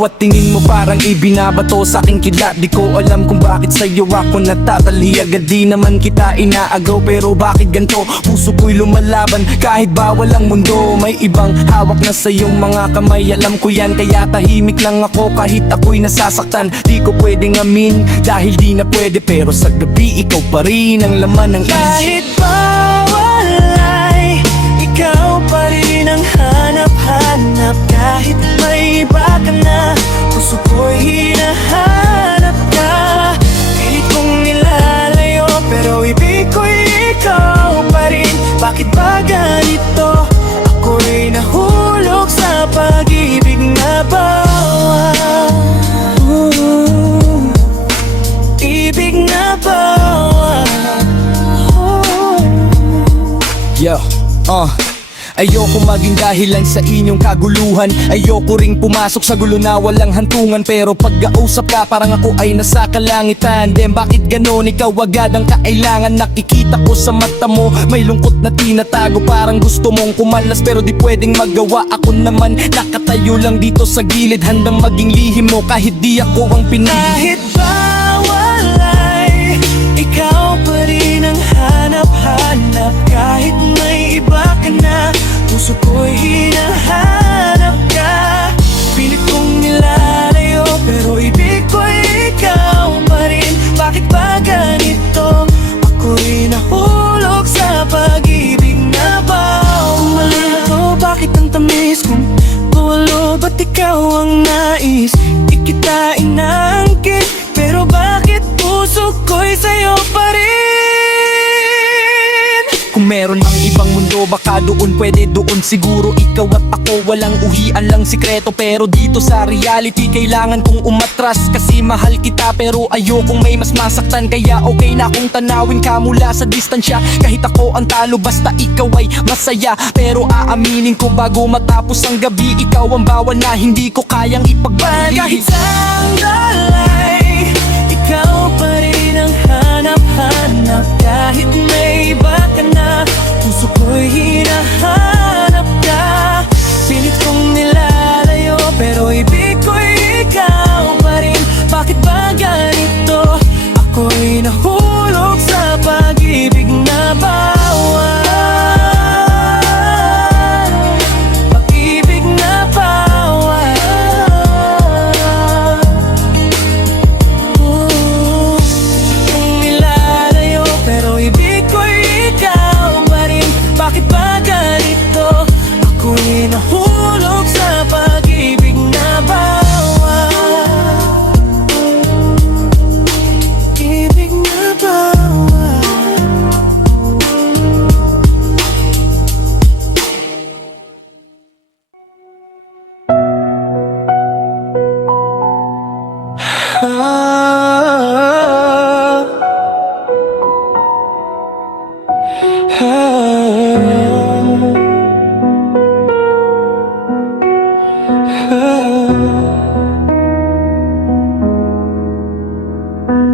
Bawat tingin mo parang ibinabato sa aking kidlat. Di ko alam kung bakit sa'yo ako natatali. Agad di naman kita inaagaw, pero bakit ganto? Puso ko'y lumalaban kahit bawal ang mundo. May ibang hawak na sa iyong mga kamay, alam ko yan. Kaya tahimik lang ako kahit ako'y nasasaktan. Di ko pwedeng amin dahil di na pwede, pero sa gabi ikaw pa rin ang laman ng isip. Kahit bawal ay ikaw pa rin ang hanap-hanap. Kahit may iba ka na, puso ko'y hinahanap ka. Pilit kong nilalayo, pero ibig ko'y ikaw pa rin. Bakit ba ganito? Ako'y nahulog sa pag-ibig na bawal. Ibig na bawal. Yo, ayoko maging dahilan sa inyong kaguluhan. Ayoko ring pumasok sa gulo na walang hantungan. Pero pag-ausap ka parang ako ay nasa kalangitan. Then bakit ganon? Ikaw agad ang kailangan. Nakikita ko sa mata mo may lungkot na tinatago. Parang gusto mong kumalas pero di pwedeng magawa. Ako naman nakatayo lang dito sa gilid, handang maging lihim mo kahit di ako ang pinili. Kahit bawal ay ikaw pa rin ang hanap-hanap. Kahit may iba ka na, puso ko'y hinahanap ka. Pilit kong nilalayo, pero ibig ko'y ikaw pa rin. Bakit ba ganito? Ako'y nahulog sa pag-ibig na bawal. Mali ako, bakit ang tamis kong bulo? Ba't ikaw ang nais? Di kita inaangkin, pero bakit puso ko'y sa'yo pa rin? Kung meron mang ibang mundo, baka doon pwede, doon siguro ikaw at ako. Walang uhian lang sikreto, pero dito sa reality kailangan kong umatras. Kasi mahal kita pero ayokong may mas masaktan. Kaya okay na kung tanawin ka mula sa distansya. Kahit ako ang talo basta ikaw ay masaya. Pero aaminin ko bago matapos ang gabi, ikaw ang bawal na hindi ko kayang ipagbalik. Kahit sandalay, ikaw pa rin ang hanap-hanap. Kahit may iba ka na, puso ko'y hinahanap ka. Pilit kong nilalayo, pero ibig ko'y ikaw pa rin. Bakit ba ganito? Ako'y nahulog sa pag-ibig na bawal. Pag-ibig na bawal. Kung nilalayo, pero ibig ko'y ikaw pa rin. Bakit ba ganito? Ako'y nahulog sa pag-ibig na bawal. Ibig na bawal.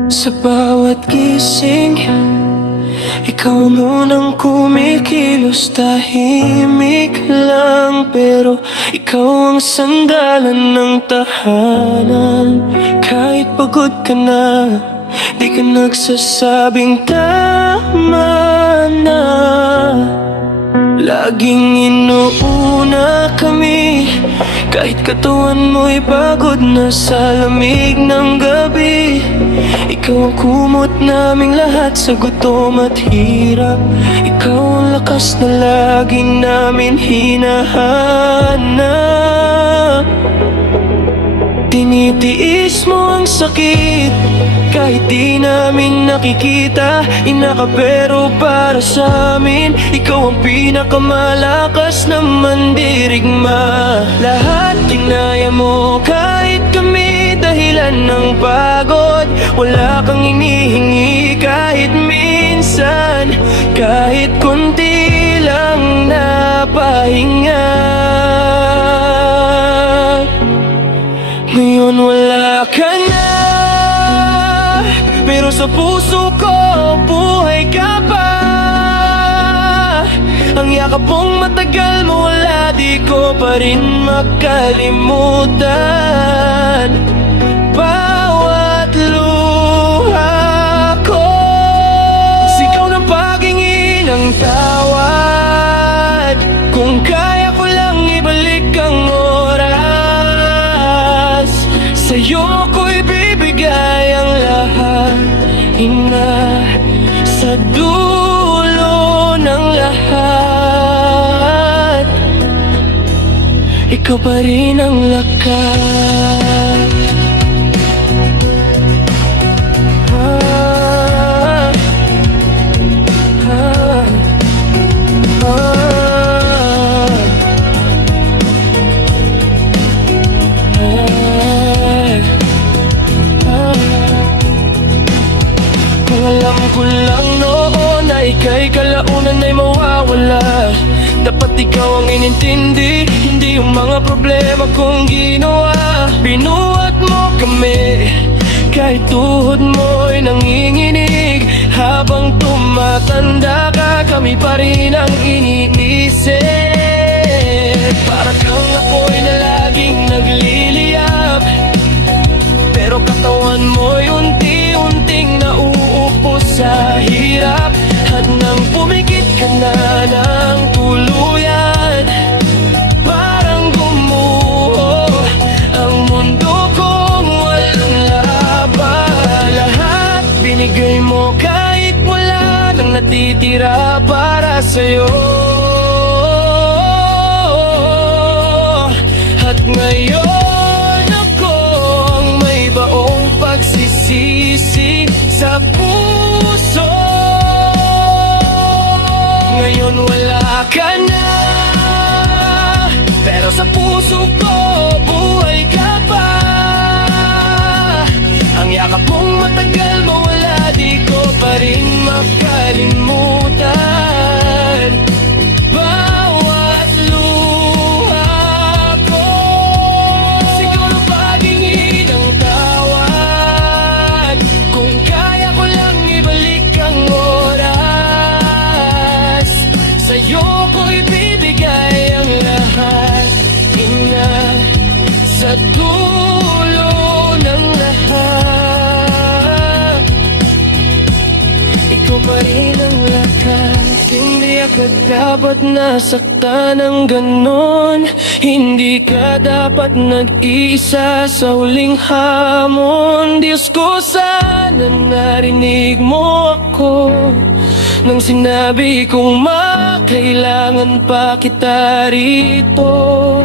Sa bawat gising, ikaw ang unang kumikilos. Tahimik lang, pero ikaw ang sandalan ng tahanan. Kahit pagod ka na, di ka nagsasabing tama na. Laging inuuna kami, kahit katawan mo'y pagod na sa lamig ng gabi. Ikaw ang kumot naming lahat sa gutom at hirap. Ikaw ang lakas na lagi namin hinahanap. Tinitiis mo ang sakit kahit di namin nakikita. Inakapero para sa amin, ikaw ang pinakamalakas na mandirigma. Lahat kinaya mo kahit kami dahilan ng pagod. Wala kang inihingi kahit minsan, kahit konti lang na pahinga. Ngayon wala ka na, pero sa puso ko buhay ka pa. Ang yakap mong matagal mawala, di ko pa rin makalimutan. Bawat luha ko, sigaw ng paghingi ng tawad. Kung kaya ko lang ibalik ang oras, sa'yo ko ibibigay ang lahat. Ina, sa dulo ng lahat, ikaw pa rin ang lakas. Ah, ah, Kung alam ko lang noon na ika'y kalaunan ay mawawala, dapat ikaw ang inintindi, hindi yung mga problema kong ginawa. Binuhat mo kami, kahit tuhod mo'y nanginginig. Habang tumatanda ka, kami pa rin ang iniisip. Para kang ako'y na laging nagliliyab, pero katawan mo'y unti-unting nauupo sa hirap. At nang pumikit ka na ng tuluyan, parang gumuho ang mundo kong walang laban. Lahat binigay mo kahit wala nang natitira para sa'yo. At ngayon ako ang may baong pagsisisi sa puso. Ngayon wala ka na, pero sa puso ko buhay ka pa. Ang yakap mong matagal mawala, di ko pa rin makalimutan. Bawat luha ko, siguro paghingi ng tawad. Kung kaya ko lang ibalik ang oras, sa'yo ko ibibigay ang lahat. Ina, sa dulo ng lahat, ikaw pa rin ang lakas. Hindi ka dapat nasaktan ng ganon, hindi ka dapat nag-iisa sa huling hamon. Diyos ko, sana narinig mo ako nang sinabi kong makailangan pa kita rito.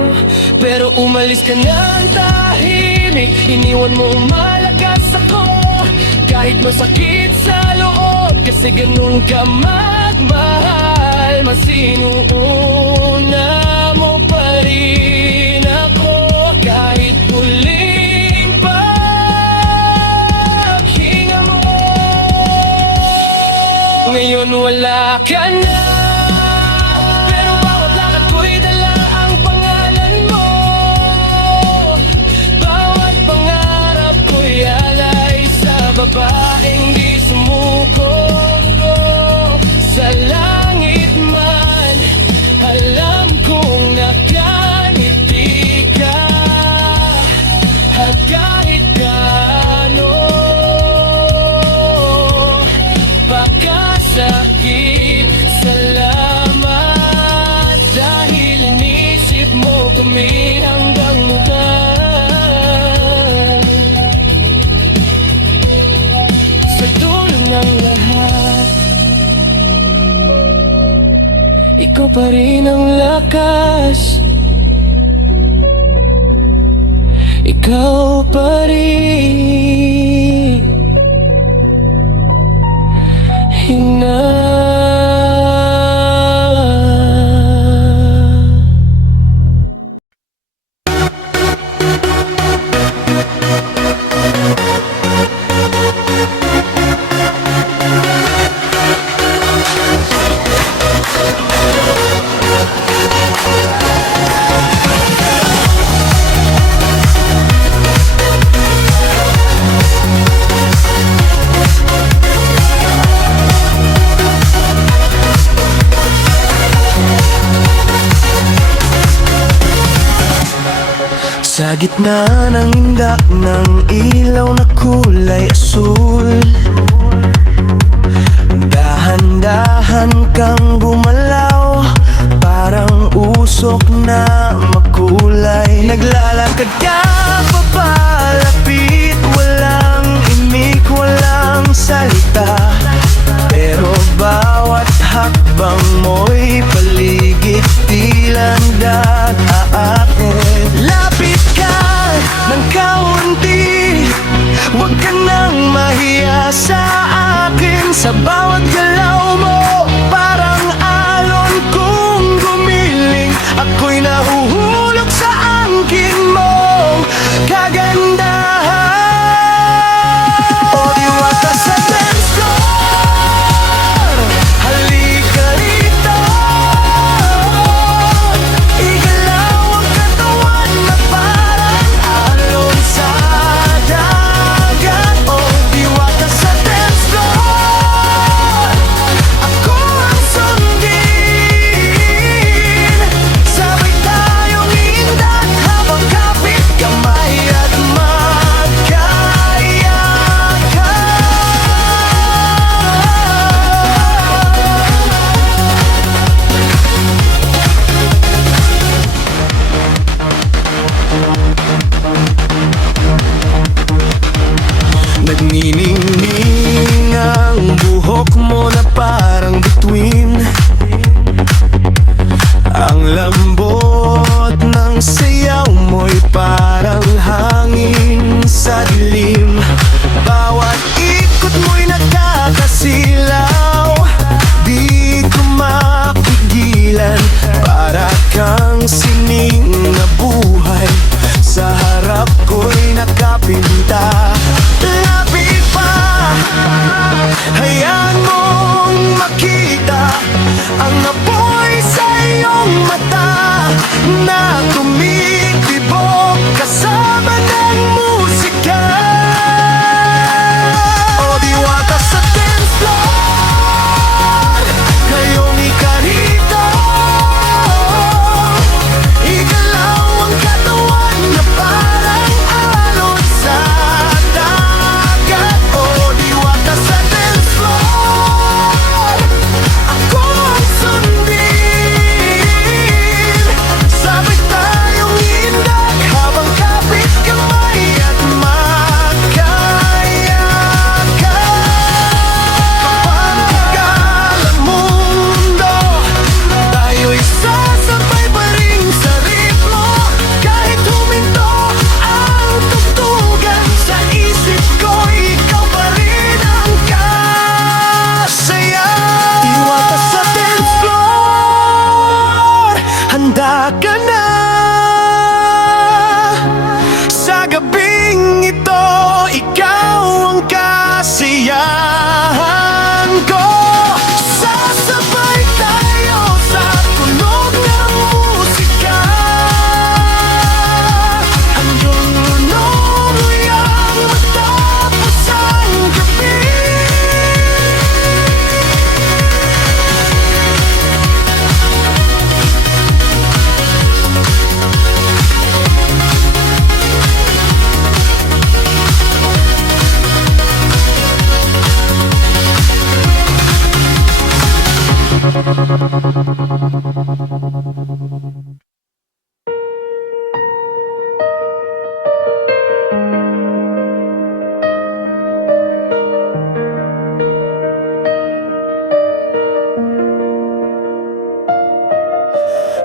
Pero umalis ka ng tahimik, iniwan mo malakas ako. Kahit masakit sa loob, kasi ganun ka magmahal. Masinuuna mo pa rin ako, kahit huling paghinga mo. Ngayon wala ka na, pero bawat lakad ko'y dala ang pangalan mo. Bawat pangarap ko'y alay sa babaeng di sumuko. Sa langit man, alam kong nakangiti ka. At kahit gaano pagkasakit, salamat dahil inisip mo kami hanggang mulan. Sa dulo ng lahat, ikaw pa rin ang lakas. Ikaw pa rin, Ina. Sa gitna ng indak ng ilaw na kulay asul, dahan-dahan kang gumalaw, parang usok na makulay. Naglalakad ka papalapit, walang imik, walang salita, pero bawat hakbang mo'y paligid, tilandag aakyat. Lapit ka ng kaunti, huwag ka nang mahiya sa akin. Sa bawat galaw mo, parang alon kong gumiling, ako'y nahuhulog sa angkin mong kagandahan. O diwata sa dance floor, halika rito, igalaw ang katawan na parang alon sa dagat. O diwata sa dance floor, ako ang sundin, sabay tayong indak habang kapit kamay at nagniningning ang buhok mo na parang bituin. Ang lambot ng sayaw mo'y parang hangin sa dilim. Bawat ikot mo'y nakakasilaw, di ko mapigilan. Para kang sining na buhay, sa harap ko'y nakapinta. Lapit pa, hayaan mong makita ang apoy sa iyong mata na tumitibok kasama ng musika. O diwata sa dance floor, ngayong ikarito, igalaw ang katawan na parang alon sa dagat. O diwata sa dance floor, ako ang sundin, sabay tayong indak habang kapit kamay at magkayakan. Kapanagal ang mundo, tayo'y sasabay pa rin sa ritmo. Kahit huminto ang tugtugan, sa isip ko ikaw pa rin ang kasaya. Diwata sa dance floor, handa ka na sa gabing ito, ikaw ang kasiyahan ko. Sasabay tayo sa tunog ng musika, hanggang lumuyang matapos ang gabi.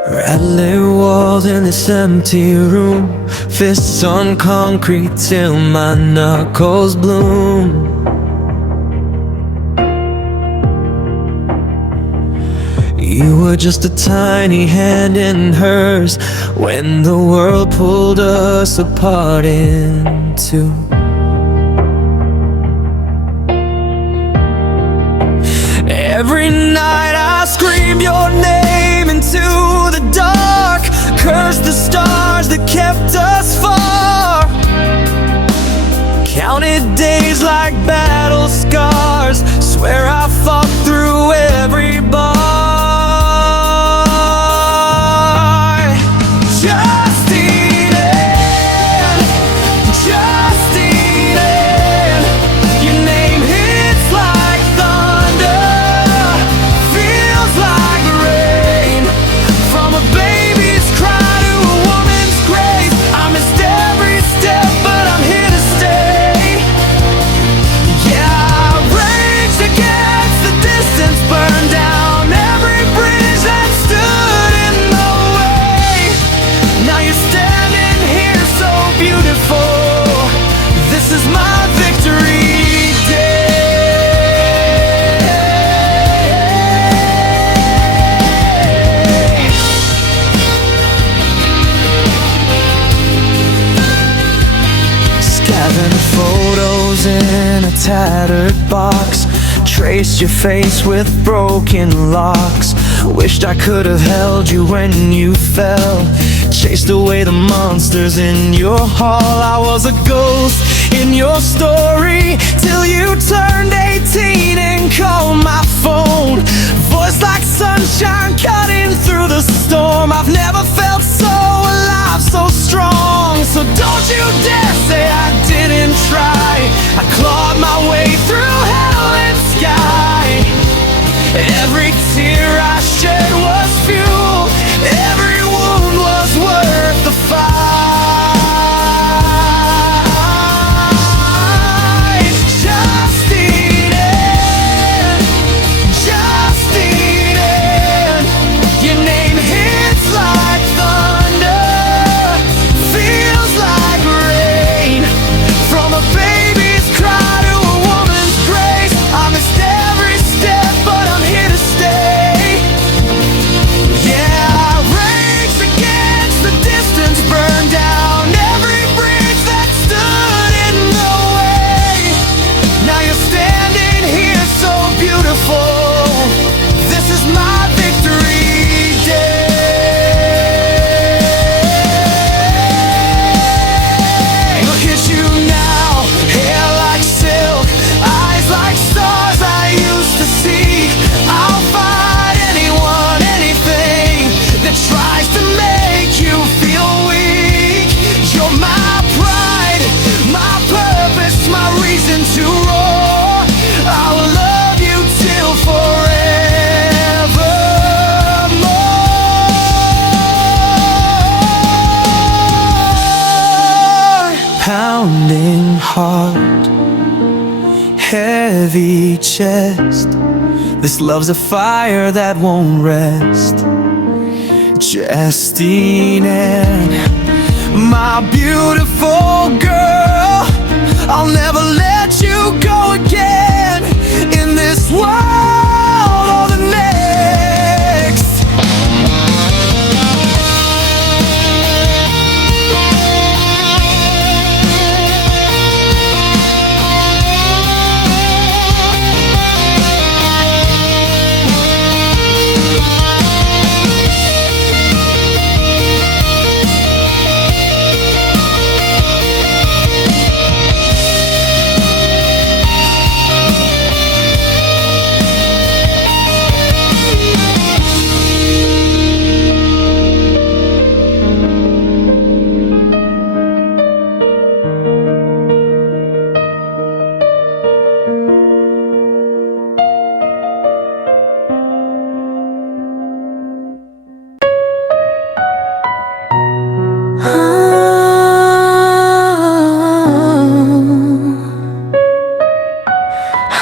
Rattling walls in this empty room, fists on concrete till my knuckles bloom. You were just a tiny hand in hers when the world pulled us apart in two. Every night I screamed your name into the dark, cursed the stars that kept us far, counted days like battle scars, swear I fought through every bar. Just eat it. cardboard box. Traced your face with broken locks. Wished I could have held you when you fell. Chased away the monsters in your hall. I was a ghost in your story till you turned 18 and called my phone. Voice like sunshine cutting through the storm. I've never felt so alive, so strong. So don't you dare say I didn't try. I clawed my way through hell and sky. Every tear I shed was fuel. Every wound was worth the fight. Justine, Justine, your name hits like thunder, feels like rain. From a baby's cry to a woman's grace, I missed every step, but I'm here to stay. Yeah, I rage against the distance, burn down every bridge that stood in the way. Now you're standing here so beautiful. This is my victory day. Look at you now, hair like silk, eyes like stars I used to seek. I'll fight anyone, anything that tries to make you feel weak. You're my pride, my purpose, my reason to roar. I will love you till forevermore. Pounding heart, heavy chest. This love's a fire that won't rest. Justine, my beautiful girl, I'll never let you go again in this world or the next.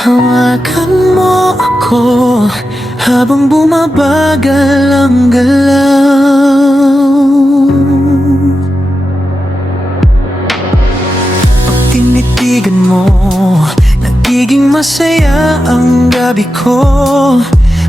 Hawakan mo ako habang bumabagal ang galaw. Pag tinitigan mo, nagiging masaya ang gabi ko.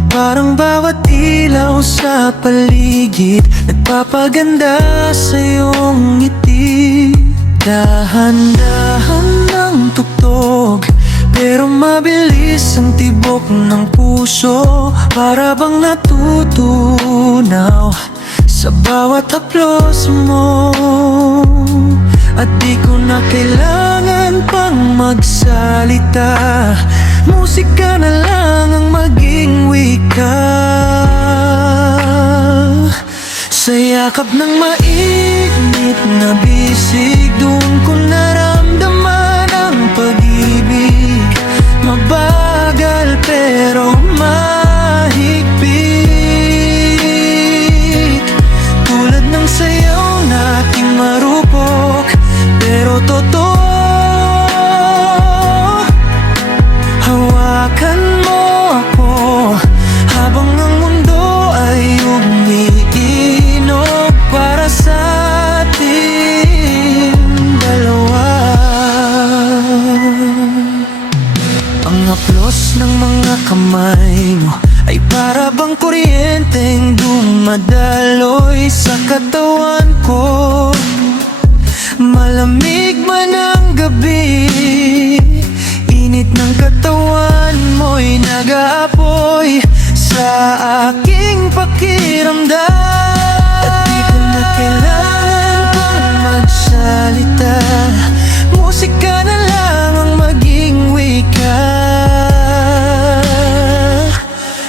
Parang bawat ilaw sa paligid nagpapaganda sa iyong ngiti. Dahan-dahan ng tugtog, pero mabilis ang tibok ng puso. Para bang natutunaw sa bawat haplos mo. At di ko na kailangan pang magsalita. Musika na lang ang maging wika. Sa yakap ng mainit na bisig, doon ko naramdaman ang pag-ibig. Mabagal pero mahigpit, tulad ng sayaw nating marupok pero totoo. Hawakan mo ako habang ang mundo ay umiinog para sa ating dalawa. Ang haplos ng mga kamay mo ay para bang kuryenteng dumadaloy sa katawan ko. Malamig man ang gabi, init ng katawan mo'y nag-aapoy sa aking pakiramdam. At di ko na kailangan pang magsalita, musika na lang ang maging wika.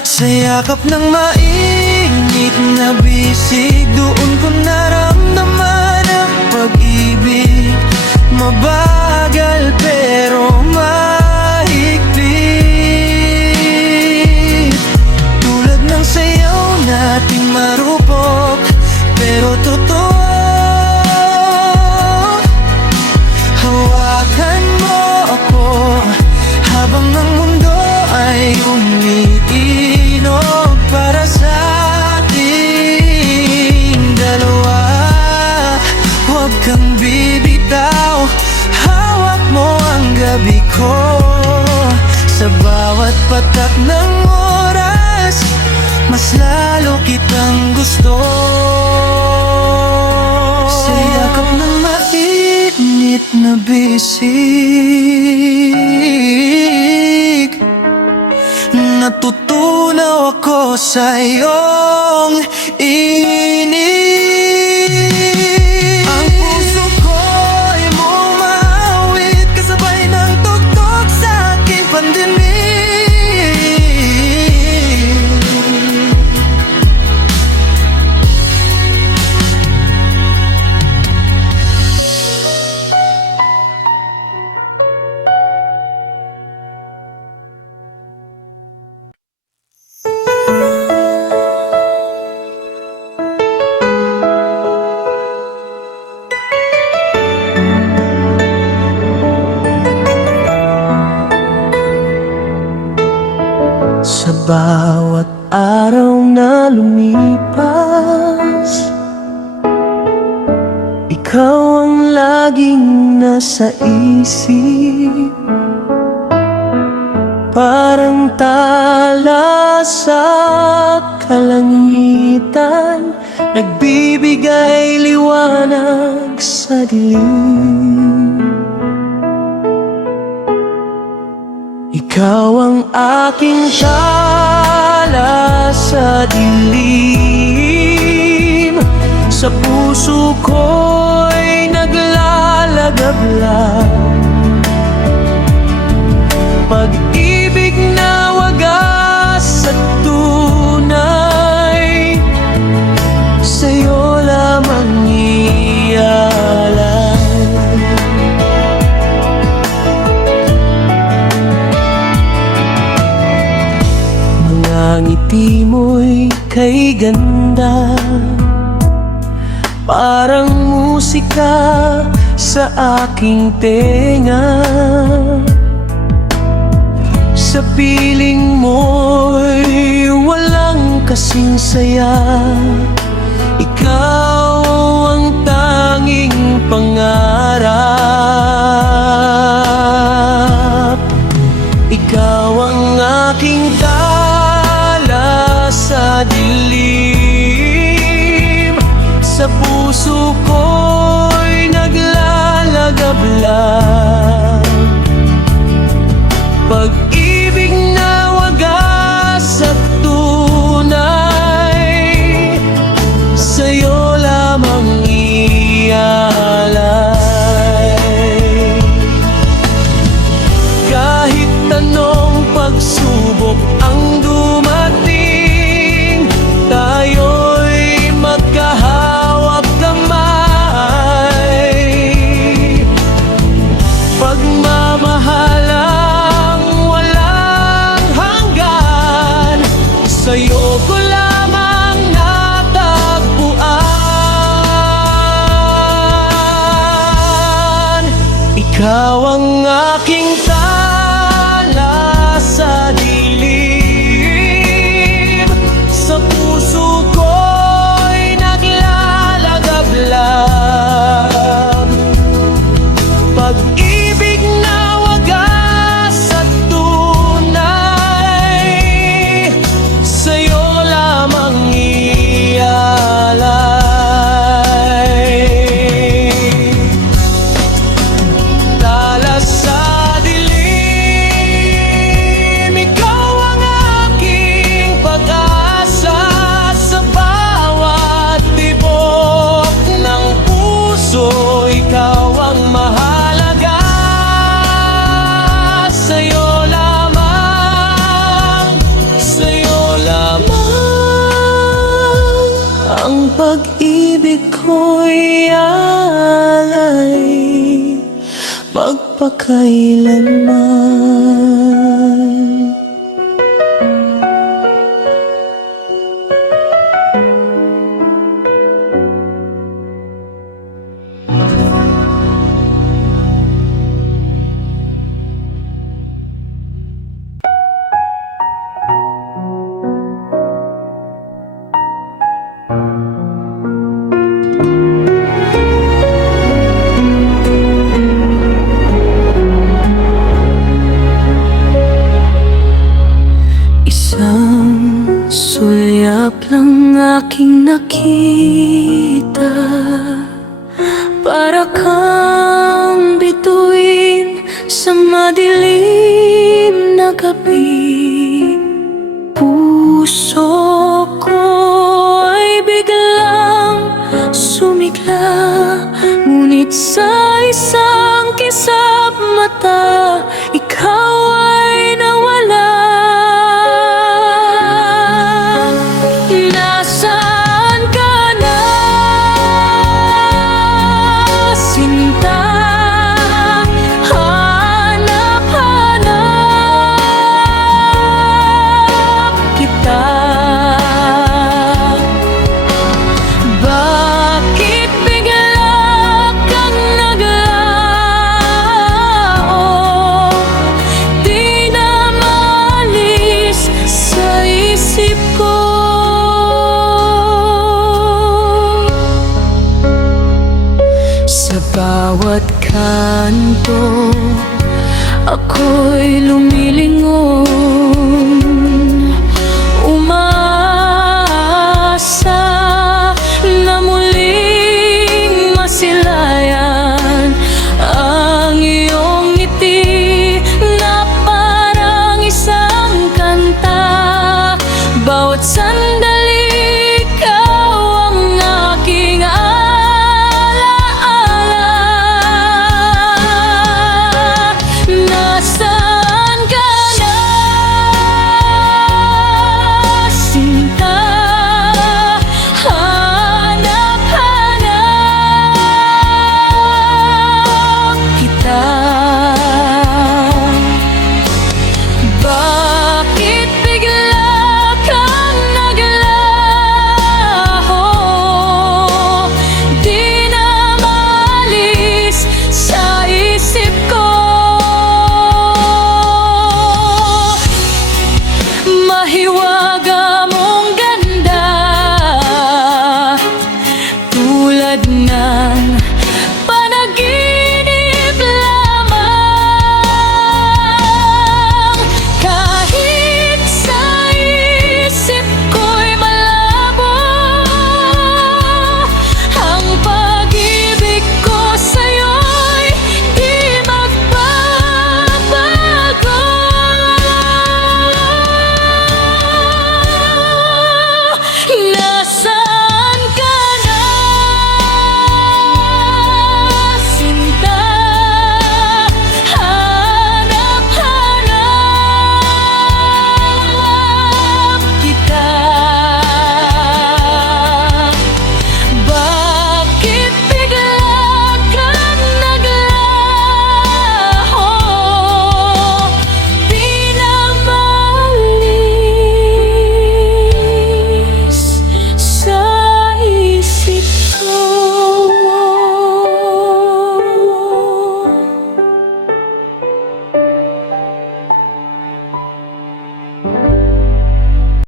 Sa yakap ng mainit na bisig, doon ko naramdaman ang pag-ibig. Mabagal pero mahigpit, tulad ng sayaw nating marupok pero totoo. Hawakan mo ako habang ang mundo ay umiinog para sa ating dalawa. Huwag kang bibitaw, hawak mo ang gabi ko. Sa bawat patak ng oras, mas lalo kitang gusto. Sa yakap ng mainit na bisig, natutunaw ako sa iyong init. Ang puso ko'y mumawit kasabay ng tugtog sa aking pandinig. Sa bawat araw na lumipas, ikaw ang laging nasa isip. Parang tala sa kalangitan, nagbibigay liwanag sa dilim. Ikaw ang aking tala sa dilim. Sa puso ko'y naglalagablag, pag-ibig na wagas at tunay, sa'yo lamang ialay. Ang ngiti mo'y kay ganda, parang musika sa aking tenga. Sa piling mo'y walang kasing saya, ikaw ang tanging pangarap. Ikaw ang aking tala sa dilim. Sa puso ko'y naglalagablag, pag-ibig na wagas at tunay, sa'yo lamang ialay. Kahit anong pagsubok ang dumating, tayo'y magkahawak kamay. Pagmamahalang walang hanggan, sa'yo ko lamang natagpuan. Ikaw ang aking tala sa dilim. Sa puso ko'y naglalagablag, pag-ibig na wagas at tunay, sa'yo lamang ialay. Tala sa pag-ibig ko'y alay magpakailanman. Isang sulyap lang aking nakita, para kang bituin sa madilim na gabi. Puso ko ay biglang sumigla, ngunit sa isang kisap mata, ikaw ay nawala. Nasaan ka na, sinta? Hanap-hanap kita. Bakit bigla kang naglaho? Di na maalis sa isip ko. Sa bawat kanto, ako'y lumilingon, umaasa na muling masilayan ang iyong ngiti na parang isang kanta. Bawat sandali, ikaw ang aking alaala. Nasaan ka na, sinta? Hanap-hanap kita. Bakit bigla kang naglaho? Di na maalis sa isip ko. Mahiwa